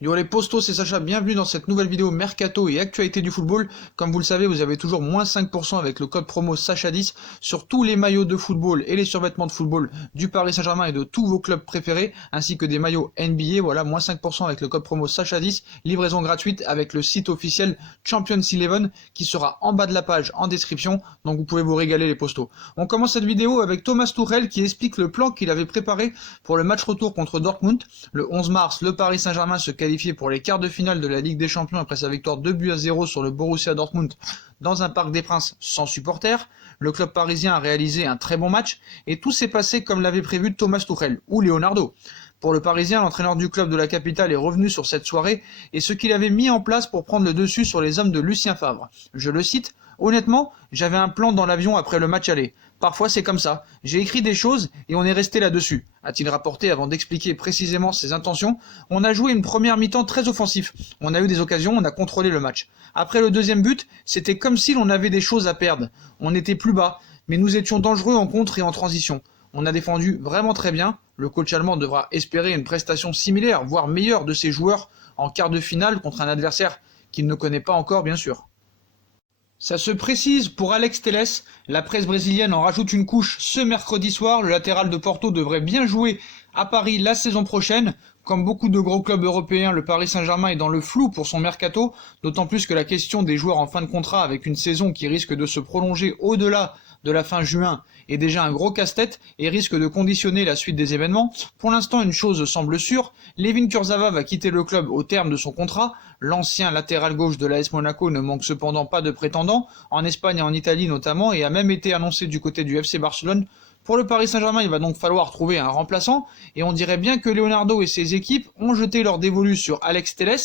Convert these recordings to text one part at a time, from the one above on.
Yo les postos, c'est Sacha, bienvenue dans cette nouvelle vidéo Mercato et actualité du football. Comme vous le savez, vous avez toujours moins 5% avec le code promo Sacha10 sur tous les maillots de football et les survêtements de football du Paris Saint-Germain et de tous vos clubs préférés, ainsi que des maillots NBA. Voilà, moins 5% avec le code promo Sacha10, livraison gratuite avec le site officiel Champions 11 qui sera en bas de la page en description, donc vous pouvez vous régaler les postos. On commence cette vidéo avec Thomas Tuchel qui explique le plan qu'il avait préparé pour le match retour contre Dortmund. Le 11 mars, le Paris Saint-Germain se qualifie pour les quarts de finale de la Ligue des Champions après sa victoire 2-0 sur le Borussia Dortmund dans un Parc des Princes sans supporters. Le club parisien a réalisé un très bon match et tout s'est passé comme l'avait prévu Thomas Tuchel ou Leonardo. Pour le Parisien, l'entraîneur du club de la capitale est revenu sur cette soirée et ce qu'il avait mis en place pour prendre le dessus sur les hommes de Lucien Favre. Je le cite: « Honnêtement, j'avais un plan dans l'avion après le match aller. Parfois c'est comme ça. J'ai écrit des choses et on est resté là-dessus », a-t-il rapporté avant d'expliquer précisément ses intentions. On a joué une première mi-temps très offensif. On a eu des occasions, on a contrôlé le match. Après le deuxième but, c'était comme si l'on avait des choses à perdre. On était plus bas, mais nous étions dangereux en contre et en transition. On a défendu vraiment très bien. Le coach allemand devra espérer une prestation similaire, voire meilleure de ses joueurs en quart de finale contre un adversaire qu'il ne connaît pas encore, bien sûr. Ça se précise pour Alex Telles, la presse brésilienne en rajoute une couche ce mercredi soir. Le latéral de Porto devrait bien jouer à Paris la saison prochaine. Comme beaucoup de gros clubs européens, le Paris Saint-Germain est dans le flou pour son mercato, d'autant plus que la question des joueurs en fin de contrat avec une saison qui risque de se prolonger au-delà de la fin juin est déjà un gros casse-tête et risque de conditionner la suite des événements. Pour l'instant, une chose semble sûre, Layvin Kurzawa va quitter le club au terme de son contrat. L'ancien latéral gauche de l'AS Monaco ne manque cependant pas de prétendants, en Espagne et en Italie notamment, et a même été annoncé du côté du FC Barcelone. Pour le Paris Saint-Germain, il va donc falloir trouver un remplaçant, et on dirait bien que Leonardo et ses équipes ont jeté leur dévolu sur Alex Telles.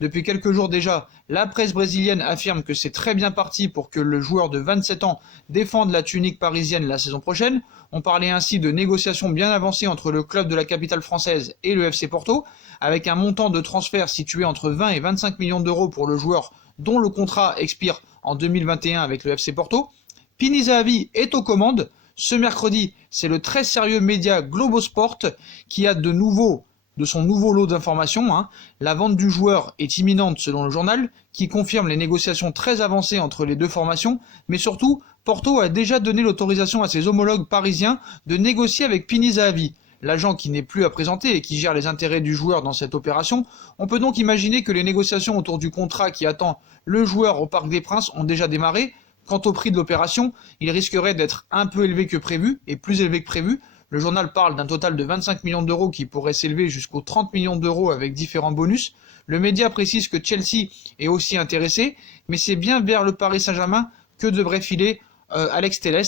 Depuis quelques jours déjà, la presse brésilienne affirme que c'est très bien parti pour que le joueur de 27 ans défende la tunique parisienne la saison prochaine. On parlait ainsi de négociations bien avancées entre le club de la capitale française et le FC Porto, avec un montant de transfert situé entre 20 et 25 millions d'euros pour le joueur dont le contrat expire en 2021 avec le FC Porto. Pini Zahavi est aux commandes. Ce mercredi, c'est le très sérieux média Globosport qui a de son nouveau lot d'informations. La vente du joueur est imminente selon le journal, qui confirme les négociations très avancées entre les deux formations, mais surtout, Porto a déjà donné l'autorisation à ses homologues parisiens de négocier avec Pini Zahavi. L'agent qui n'est plus à présenter et qui gère les intérêts du joueur dans cette opération. On peut donc imaginer que les négociations autour du contrat qui attend le joueur au Parc des Princes ont déjà démarré. Quant au prix de l'opération, il risquerait d'être un peu élevé que prévu, et plus élevé que prévu. Le journal parle d'un total de 25 millions d'euros qui pourrait s'élever jusqu'aux 30 millions d'euros avec différents bonus. Le média précise que Chelsea est aussi intéressé, mais c'est bien vers le Paris Saint-Germain que devrait filer Alex Telles.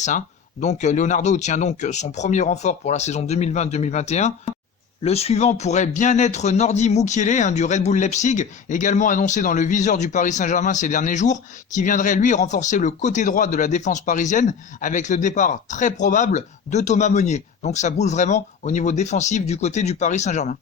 Donc Leonardo tient donc son premier renfort pour la saison 2020-2021. Le suivant pourrait bien être Nordi Mukiele du Red Bull Leipzig, également annoncé dans le viseur du Paris Saint-Germain ces derniers jours, qui viendrait lui renforcer le côté droit de la défense parisienne avec le départ très probable de Thomas Meunier. Donc ça bouge vraiment au niveau défensif du côté du Paris Saint-Germain.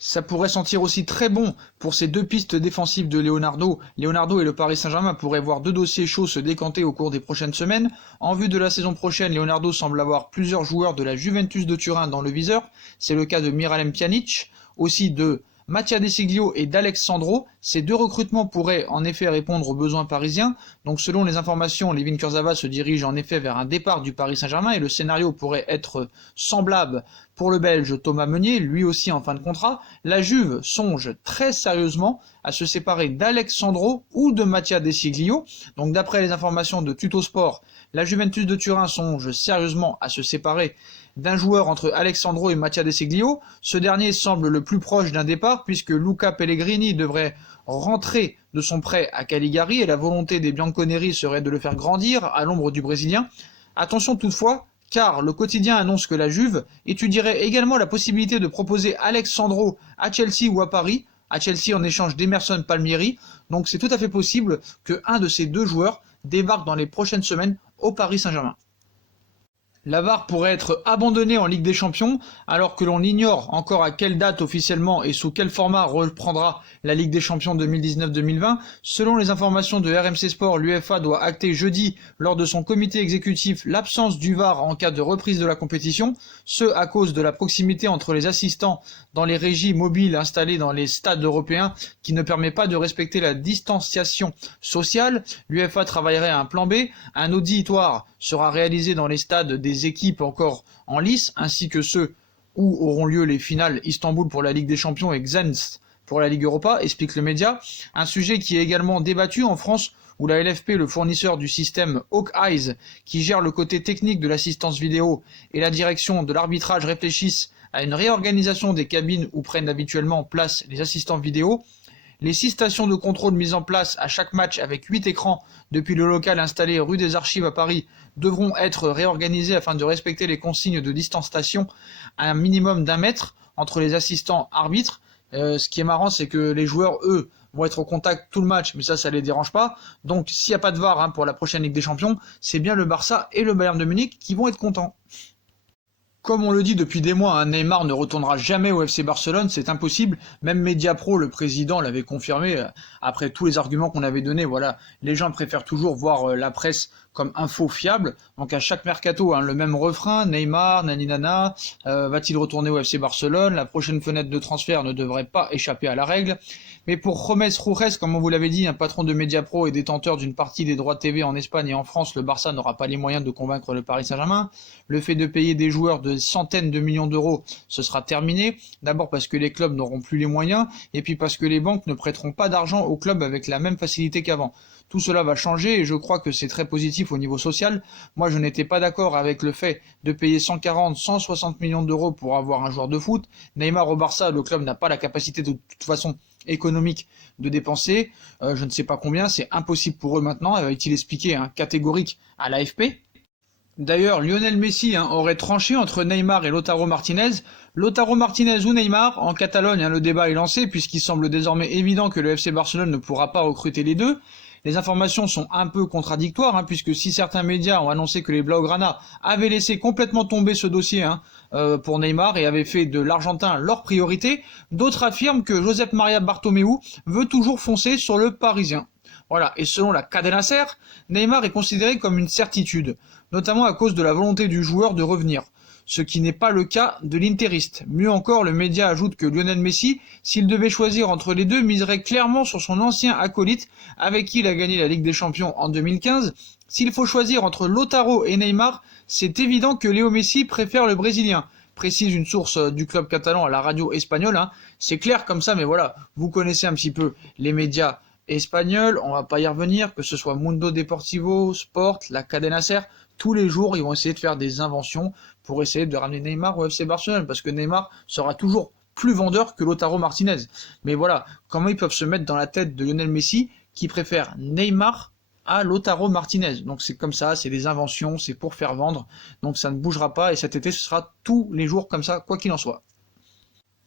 Ça pourrait sentir aussi très bon pour ces deux pistes défensives de Leonardo. Leonardo et le Paris Saint-Germain pourraient voir deux dossiers chauds se décanter au cours des prochaines semaines. En vue de la saison prochaine, Leonardo semble avoir plusieurs joueurs de la Juventus de Turin dans le viseur. C'est le cas de Miralem Pjanic, aussi de Mattia De Sciglio et d'Alex Sandro. Ces deux recrutements pourraient en effet répondre aux besoins parisiens. Donc selon les informations, Layvin Kurzawa se dirige en effet vers un départ du Paris Saint-Germain et le scénario pourrait être semblable pour le Belge Thomas Meunier, lui aussi en fin de contrat. La Juve songe très sérieusement à se séparer d'Alex Sandro ou de Mattia De Sciglio. Donc d'après les informations de Tuttosport, la Juventus de Turin songe sérieusement à se séparer d'un joueur entre Alexandro et Mattia De Sciglio. Ce dernier semble le plus proche d'un départ puisque Luca Pellegrini devrait rentrer de son prêt à Cagliari et la volonté des Bianconeri serait de le faire grandir à l'ombre du Brésilien. Attention toutefois, car le quotidien annonce que la Juve étudierait également la possibilité de proposer Alex Sandro à Chelsea ou à Paris, à Chelsea en échange d'Emerson Palmieri. Donc c'est tout à fait possible que un de ces deux joueurs débarque dans les prochaines semaines au Paris Saint-Germain. La VAR pourrait être abandonnée en Ligue des Champions, alors que l'on ignore encore à quelle date officiellement et sous quel format reprendra la Ligue des Champions 2019-2020. Selon les informations de RMC Sport, l'UEFA doit acter jeudi, lors de son comité exécutif, l'absence du VAR en cas de reprise de la compétition, ce à cause de la proximité entre les assistants dans les régies mobiles installées dans les stades européens qui ne permet pas de respecter la distanciation sociale. L'UEFA travaillerait à un plan B, un auditoire sera réalisé dans les stades des équipes encore en lice, ainsi que ceux où auront lieu les finales Istanbul pour la Ligue des Champions et Xenst pour la Ligue Europa, explique le média. Un sujet qui est également débattu en France, où la LFP, le fournisseur du système Hawkeyes, qui gère le côté technique de l'assistance vidéo, et la direction de l'arbitrage réfléchissent à une réorganisation des cabines où prennent habituellement place les assistants vidéo. Les 6 stations de contrôle mises en place à chaque match avec 8 écrans depuis le local installé rue des Archives à Paris devront être réorganisées afin de respecter les consignes de distanciation à un minimum d'1 mètre entre les assistants arbitres. Ce qui est marrant, c'est que les joueurs, eux, vont être au contact tout le match, mais ça les dérange pas. Donc s'il n'y a pas de VAR pour la prochaine Ligue des Champions, c'est bien le Barça et le Bayern de Munich qui vont être contents. Comme on le dit depuis des mois, Neymar ne retournera jamais au FC Barcelone, c'est impossible. Même Mediapro, le président, l'avait confirmé après tous les arguments qu'on avait donnés. Voilà, les gens préfèrent toujours voir la presse comme info fiable. Donc à chaque mercato, le même refrain, Neymar, naninana, va-t-il retourner au FC Barcelone? La prochaine fenêtre de transfert ne devrait pas échapper à la règle. Mais pour James Roures, comme on vous l'avait dit, un patron de Mediapro et détenteur d'une partie des droits TV en Espagne et en France, le Barça n'aura pas les moyens de convaincre le Paris Saint-Germain. Le fait de payer des joueurs de centaines de millions d'euros, ce sera terminé. D'abord parce que les clubs n'auront plus les moyens, et puis parce que les banques ne prêteront pas d'argent aux clubs avec la même facilité qu'avant. Tout cela va changer et je crois que c'est très positif au niveau social. Moi, je n'étais pas d'accord avec le fait de payer 140, 160 millions d'euros pour avoir un joueur de foot. Neymar au Barça, le club n'a pas la capacité de toute façon économique de dépenser. Je ne sais pas combien, c'est impossible pour eux maintenant, avait-il expliqué, catégorique à l'AFP. D'ailleurs, Lionel Messi aurait tranché entre Neymar et Lautaro Martinez. Lautaro Martinez ou Neymar, en Catalogne, le débat est lancé puisqu'il semble désormais évident que le FC Barcelone ne pourra pas recruter les deux. Les informations sont un peu contradictoires, puisque si certains médias ont annoncé que les Blaugrana avaient laissé complètement tomber ce dossier pour Neymar et avaient fait de l'Argentin leur priorité, d'autres affirment que Josep Maria Bartomeu veut toujours foncer sur le Parisien. Voilà, et selon la Cadena Ser, Neymar est considéré comme une certitude, notamment à cause de la volonté du joueur de revenir, ce qui n'est pas le cas de l'Interiste. Mieux encore, le média ajoute que Lionel Messi, s'il devait choisir entre les deux, miserait clairement sur son ancien acolyte, avec qui il a gagné la Ligue des Champions en 2015. S'il faut choisir entre Lautaro et Neymar, c'est évident que Léo Messi préfère le Brésilien, précise une source du club catalan à la radio espagnole. C'est clair comme ça, mais voilà, vous connaissez un petit peu les médias espagnols, on va pas y revenir, que ce soit Mundo Deportivo, Sport, la Cadena Ser, tous les jours ils vont essayer de faire des inventions pour essayer de ramener Neymar au FC Barcelone, parce que Neymar sera toujours plus vendeur que Lautaro Martinez. Mais voilà, comment ils peuvent se mettre dans la tête de Lionel Messi qui préfère Neymar à Lautaro Martinez. Donc c'est comme ça, c'est des inventions, c'est pour faire vendre, donc ça ne bougera pas, et cet été ce sera tous les jours comme ça, quoi qu'il en soit.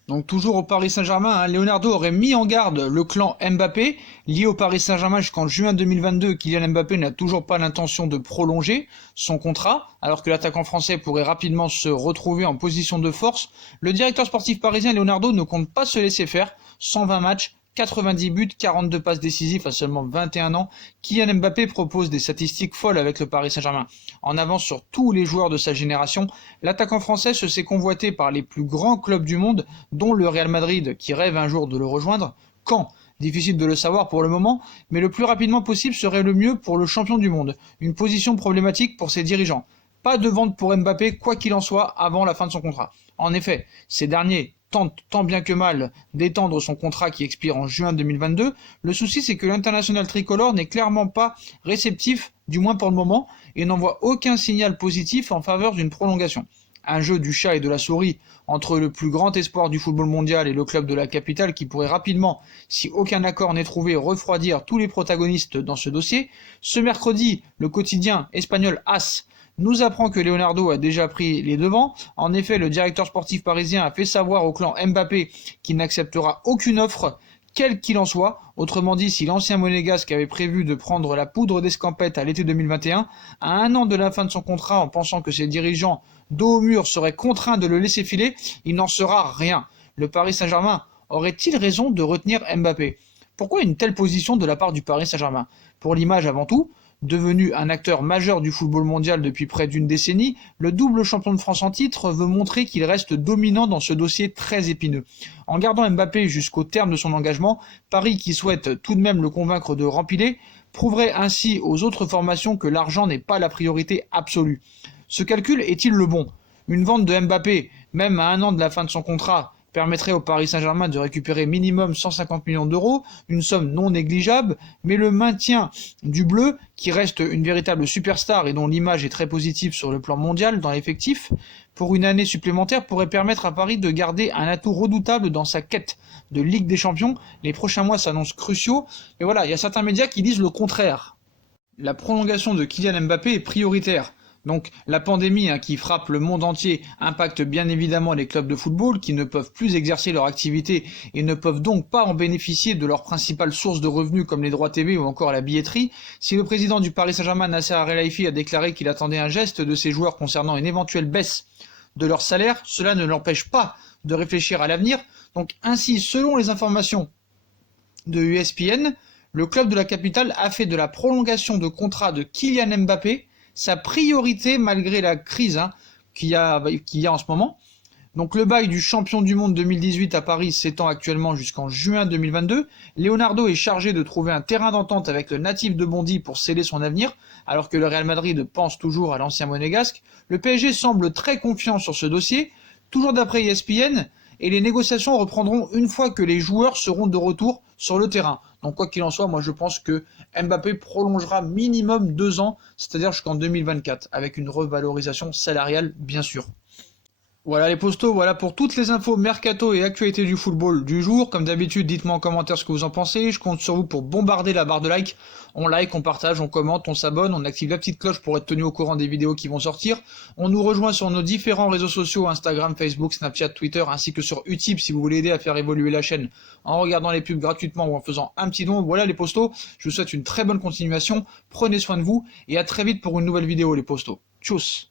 Donc toujours au Paris Saint-Germain, Leonardo aurait mis en garde le clan Mbappé, lié au Paris Saint-Germain jusqu'en juin 2022. Kylian Mbappé n'a toujours pas l'intention de prolonger son contrat, alors que l'attaquant français pourrait rapidement se retrouver en position de force. Le directeur sportif parisien Leonardo ne compte pas se laisser faire, 120 matchs, 90 buts, 42 passes décisives à seulement 21 ans. Kylian Mbappé propose des statistiques folles avec le Paris Saint-Germain. En avance sur tous les joueurs de sa génération, l'attaquant français se sait convoité par les plus grands clubs du monde, dont le Real Madrid qui rêve un jour de le rejoindre. Quand ? Difficile de le savoir pour le moment, mais le plus rapidement possible serait le mieux pour le champion du monde. Une position problématique pour ses dirigeants. Pas de vente pour Mbappé, quoi qu'il en soit, avant la fin de son contrat. En effet, ces derniers tente tant bien que mal d'étendre son contrat qui expire en juin 2022. Le souci, c'est que l'international tricolore n'est clairement pas réceptif, du moins pour le moment, et n'envoie aucun signal positif en faveur d'une prolongation. Un jeu du chat et de la souris entre le plus grand espoir du football mondial et le club de la capitale qui pourrait rapidement, si aucun accord n'est trouvé, refroidir tous les protagonistes dans ce dossier. Ce mercredi, le quotidien espagnol AS nous apprend que Leonardo a déjà pris les devants. En effet, le directeur sportif parisien a fait savoir au clan Mbappé qu'il n'acceptera aucune offre quel qu'il en soit. Autrement dit, si l'ancien monégasque avait prévu de prendre la poudre d'escampette à l'été 2021, à un an de la fin de son contrat en pensant que ses dirigeants dos au mur seraient contraints de le laisser filer, il n'en sera rien. Le Paris Saint-Germain aurait-il raison de retenir Mbappé? Pourquoi une telle position de la part du Paris Saint-Germain? Pour l'image avant tout. Devenu un acteur majeur du football mondial depuis près d'une décennie, le double champion de France en titre veut montrer qu'il reste dominant dans ce dossier très épineux. En gardant Mbappé jusqu'au terme de son engagement, Paris, qui souhaite tout de même le convaincre de rempiler, prouverait ainsi aux autres formations que l'argent n'est pas la priorité absolue. Ce calcul est-il le bon? Une vente de Mbappé, même à un an de la fin de son contrat, permettrait au Paris Saint-Germain de récupérer minimum 150 millions d'euros, une somme non négligeable, mais le maintien du bleu, qui reste une véritable superstar et dont l'image est très positive sur le plan mondial dans l'effectif, pour une année supplémentaire pourrait permettre à Paris de garder un atout redoutable dans sa quête de Ligue des Champions. Les prochains mois s'annoncent cruciaux, mais voilà, il y a certains médias qui disent le contraire. La prolongation de Kylian Mbappé est prioritaire. Donc la pandémie qui frappe le monde entier impacte bien évidemment les clubs de football qui ne peuvent plus exercer leur activité et ne peuvent donc pas en bénéficier de leur principale source de revenus comme les droits TV ou encore la billetterie. Si le président du Paris Saint-Germain, Nasser Al-Khelaifi, a déclaré qu'il attendait un geste de ses joueurs concernant une éventuelle baisse de leur salaire, cela ne l'empêche pas de réfléchir à l'avenir. Donc ainsi, selon les informations de ESPN, le club de la capitale a fait de la prolongation de contrat de Kylian Mbappé sa priorité malgré la crise qu'il y a en ce moment. Donc le bail du champion du monde 2018 à Paris s'étend actuellement jusqu'en juin 2022. Leonardo est chargé de trouver un terrain d'entente avec le natif de Bondy pour sceller son avenir, alors que le Real Madrid pense toujours à l'ancien monégasque. Le PSG semble très confiant sur ce dossier, toujours d'après ESPN, et les négociations reprendront une fois que les joueurs seront de retour sur le terrain. Donc quoi qu'il en soit, moi je pense que Mbappé prolongera minimum 2 ans, c'est-à-dire jusqu'en 2024, avec une revalorisation salariale bien sûr. Voilà les postos, voilà pour toutes les infos mercato et actualités du football du jour. Comme d'habitude, dites-moi en commentaire ce que vous en pensez. Je compte sur vous pour bombarder la barre de like. On like, on partage, on commente, on s'abonne, on active la petite cloche pour être tenu au courant des vidéos qui vont sortir. On nous rejoint sur nos différents réseaux sociaux, Instagram, Facebook, Snapchat, Twitter, ainsi que sur Utip si vous voulez aider à faire évoluer la chaîne en regardant les pubs gratuitement ou en faisant un petit don. Voilà les postos, je vous souhaite une très bonne continuation. Prenez soin de vous et à très vite pour une nouvelle vidéo les postos. Tchuss!